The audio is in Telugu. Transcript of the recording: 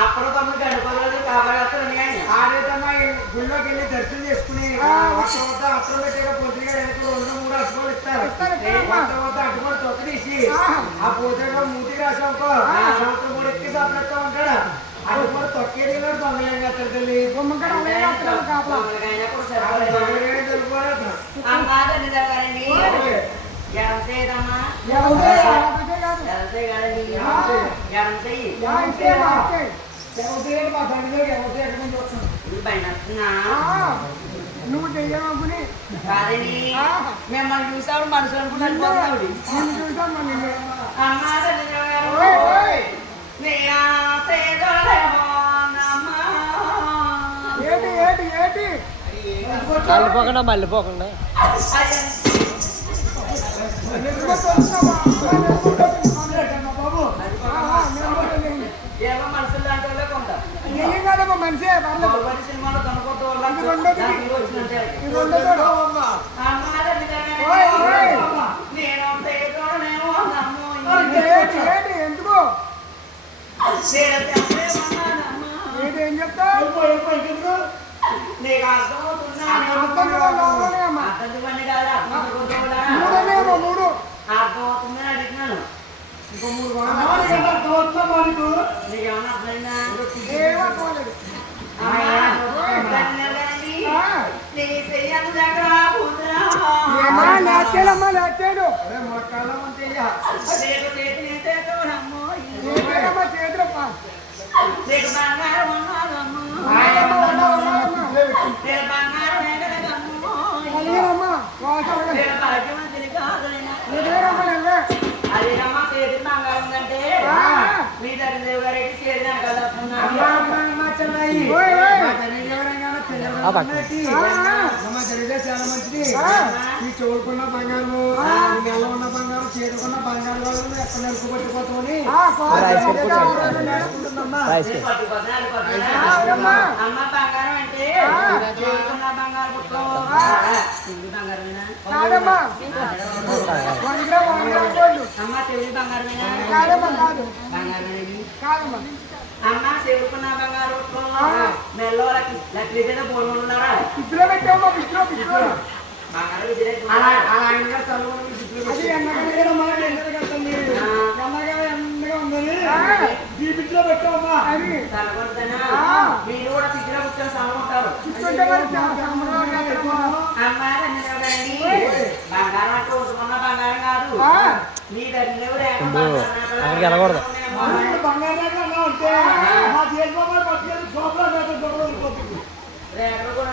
అప్పుడు తమ్ముడు గడపలేదు కాబట్టి ఆడేదమ్మా గుళ్ళోకి వెళ్ళి దర్శనం చేసుకుని వద్ద అత్తలు పెట్టాక పొద్దుగా వెనక 2-3 అట్టుకోలు ఇస్తారు. వద్ద అట్టుకోలు తొక్క తీసి ఆ పూజగా మూతికి రాసావుకో సంవత్సరం కూడా ఎక్కి సాపిడతా ఉంటాడు. అట్టుకోలు తొక్కేది దొంగలేం కట్టారు తల్లి నువ్వు చెయ్యమని కాదని మిమ్మల్ని చూసాడు మనసు అనుకున్నాడు. మళ్ళీపోకుండా మళ్ళీపోకుండా ఏమో మనసులు లాంటి వాళ్ళే కొంత మనిషే సినిమాలో కనుకోవడం ఎందుకు ఏం చెప్తా నీకు అర్థమవుతున్నా మూడు అర్థమవుతుందని అడిగినాను. ఇంకో 3 నీకేమన్నా అర్థమైందా? అదేనమ్మా చేతి బంగారం ఉందంటే మీ తండ్రి గారికి చేరినా కదా చాలా మంచిది. ఈ చోరుకున్న బంగారము నెల ఉన్న బంగారం చేరుకున్న బంగారం ఎక్కడ నడుపు పట్టుకోతామని అమ్మ బంగారం అంటే చోరుకున్న బంగారం పుట్టుకో బంగారమేనా అమ్మ చెవి బంగారమేనా బంగారమేది అమ్మ చెవుకున్న బంగారు మెల్లో లక్ష్మీదేవి బోర్డు ఉన్నారా దీపిట్లో పెట్టామా మీరు కూడా పిచ్చిలో కూర్చొని సలవుంటారు. బంగారం అంటే ఉసుకున్న బంగారం కాదు. మీ దగ్గర వెళ్ళకూడదు. రేఖలు కూడా